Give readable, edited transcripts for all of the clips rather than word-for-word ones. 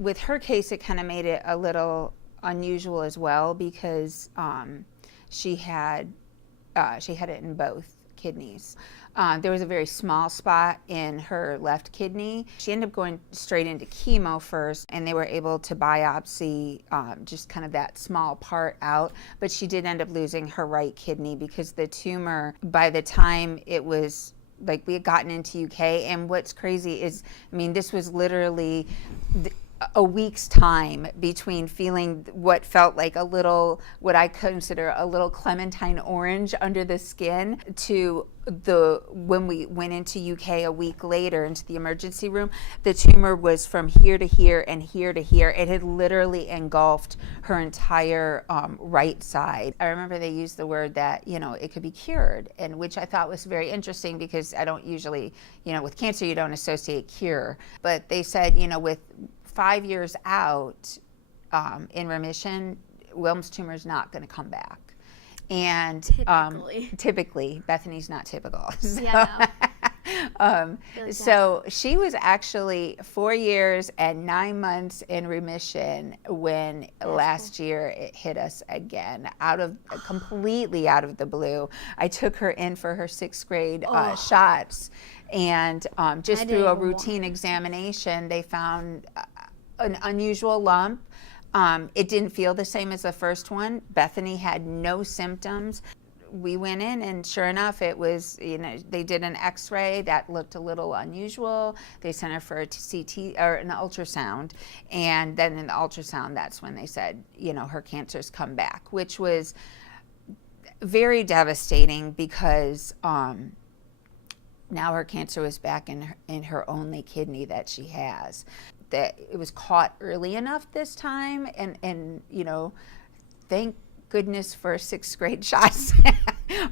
with her case, it kind of made it a little unusual as well because she had it in both kidneys. There was a very small spot in her left kidney. She ended up going straight into chemo first, and they were able to biopsy just kind of that small part out. But she did end up losing her right kidney because the tumor, by the time it was, like, we had gotten into UK, and what's crazy is, I mean, this was literally a week's time between feeling what felt like a little, what I consider a little clementine orange under the skin, to when we went into UK a week later into the emergency room, the tumor was from here to here and here to here. It had literally engulfed her entire right side. I remember they used the word that, it could be cured, and which I thought was very interesting because I don't usually, with cancer you don't associate cure, but they said, with 5 years out in remission, Wilms tumor is not going to come back. And typically, Bethany's not typical. So, Yeah, no. So she was actually 4 years and 9 months in remission when last year it hit us again, completely out of the blue. I took her in for her 6th grade shots, and just through a routine examination, they found an unusual lump. It didn't feel the same as the first one. Bethany had no symptoms. We went in, and sure enough, it was, they did an x-ray that looked a little unusual. They sent her for a CT or an ultrasound, and then in the ultrasound, that's when they said, her cancer's come back, which was very devastating because now her cancer was back in her only kidney that she has. That it was caught early enough this time, and thank goodness for 6th grade shots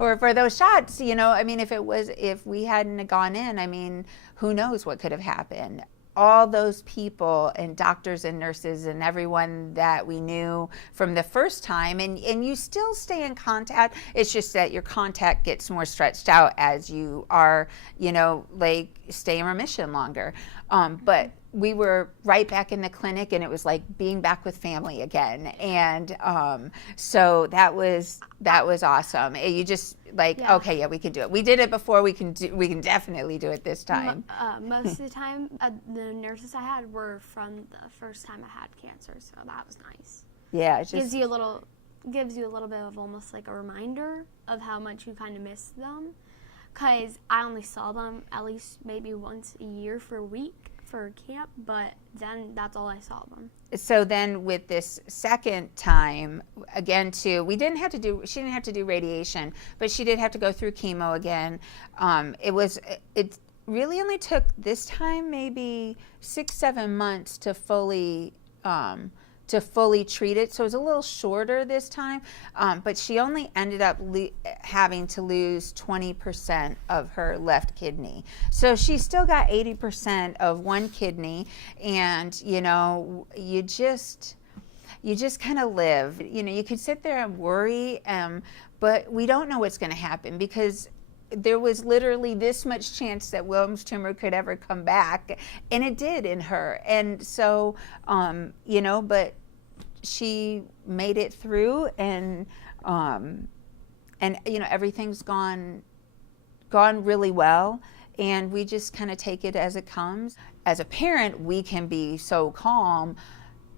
or for those shots. If we hadn't gone in, who knows what could have happened. All those people and doctors and nurses and everyone that we knew from the first time, and you still stay in contact. It's just that your contact gets more stretched out as you are, stay in remission longer. But we were right back in the clinic, and it was like being back with family again. And so that was awesome. You just okay, yeah, we can do it. We did it before. We can definitely do it this time. Most of the time, the nurses I had were from the first time I had cancer, so that was nice. Yeah, it just gives you a little bit of almost like a reminder of how much you kind of miss them, because I only saw them at least maybe once a year for a week for camp, but then that's all I saw them. So then with this second time, again too, she didn't have to do radiation, but she did have to go through chemo again. It really only took this time maybe 6-7 months to fully treat it. So it was a little shorter this time, but she only ended up having to lose 20% of her left kidney. So she still got 80% of one kidney, and you just kind of live. You could sit there and worry, but we don't know what's going to happen because there was literally this much chance that Wilms tumor could ever come back, and it did in her. And so, but she made it through, and everything's gone really well, and we just kind of take it as it comes. As a parent, we can be so calm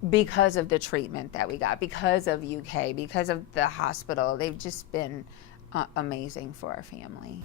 because of the treatment that we got, because of UK, because of the hospital. They've just been amazing for our family.